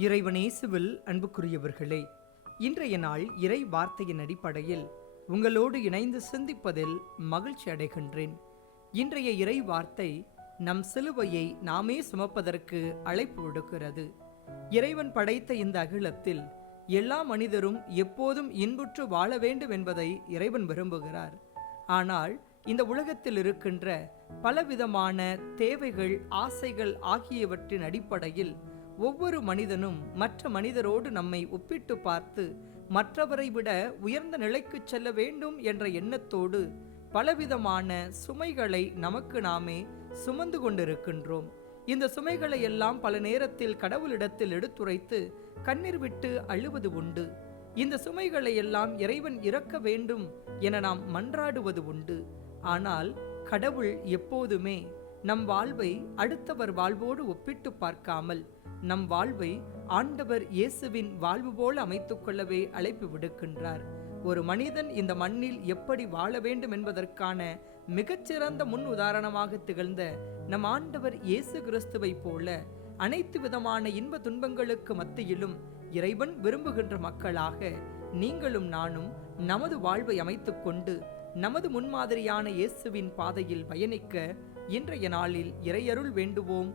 இறைவனேசுவில் அன்புக்குரியவர்களே இன்றைய நாள் இறை வார்த்தையின் அடிப்படையில் உங்களோடு இணைந்து சிந்திப்பதில் மகிழ்ச்சி அடைகின்றேன். இன்றைய இறை வார்த்தை நம் சிலுவையை நாமே சுமப்பதற்கு அழைப்பு விடுக்கிறது. இறைவன் படைத்த இந்த அகிலத்தில் எல்லா மனிதரும் எப்போதும் இன்புற்று வாழ வேண்டும் என்பதை இறைவன் விரும்புகிறார். ஆனால் இந்த உலகத்தில் இருக்கின்ற பலவிதமான தேவைகள் ஆசைகள் ஆகியவற்றின் அடிப்படையில் ஒவ்வொரு மனிதனும் மற்ற மனிதரோடு நம்மை ஒப்பிட்டு பார்த்து மற்றவரை விட உயர்ந்த நிலைக்கு செல்ல வேண்டும் என்ற எண்ணத்தோடு பலவிதமான சுமைகளை நமக்கு நாமே சுமந்து கொண்டிருக்கின்றோம். இந்த சுமைகளை எல்லாம் பல நேரத்தில் கடவுளிடத்தில் எடுத்துரைத்து கண்ணீர் விட்டு அழுவது உண்டு. இந்த சுமைகளை எல்லாம் இறைவன் இறக்க வேண்டும் என நாம் மன்றாடுவது உண்டு. ஆனால் கடவுள் எப்போதுமே நம் வாழ்வை அடுத்தவர் வாழ்வோடு ஒப்பிட்டு பார்க்காமல் நம் வாழ்வை ஆண்டவர் இயேசுவின் வாழ்வு போல அமைத்துக் கொள்ளவே அழைப்பு விடுக்கின்றார். ஒரு மனிதன் இந்த மண்ணில் எப்படி வாழ வேண்டும் என்பதற்கான மிகச்சிறந்த முன் உதாரணமாக திகழ்ந்த நம் ஆண்டவர் இயேசு கிறிஸ்துவை போல அனைத்து விதமான இன்ப துன்பங்களுக்கு மத்தியிலும் இறைவன் விரும்புகின்ற மக்களாக நீங்களும் நானும் நமது வாழ்வை அமைத்துக் கொண்டு நமது முன்மாதிரியான இயேசுவின் பாதையில் பயணிக்க இன்றைய நாளில் இறையருள் வேண்டுவோம்.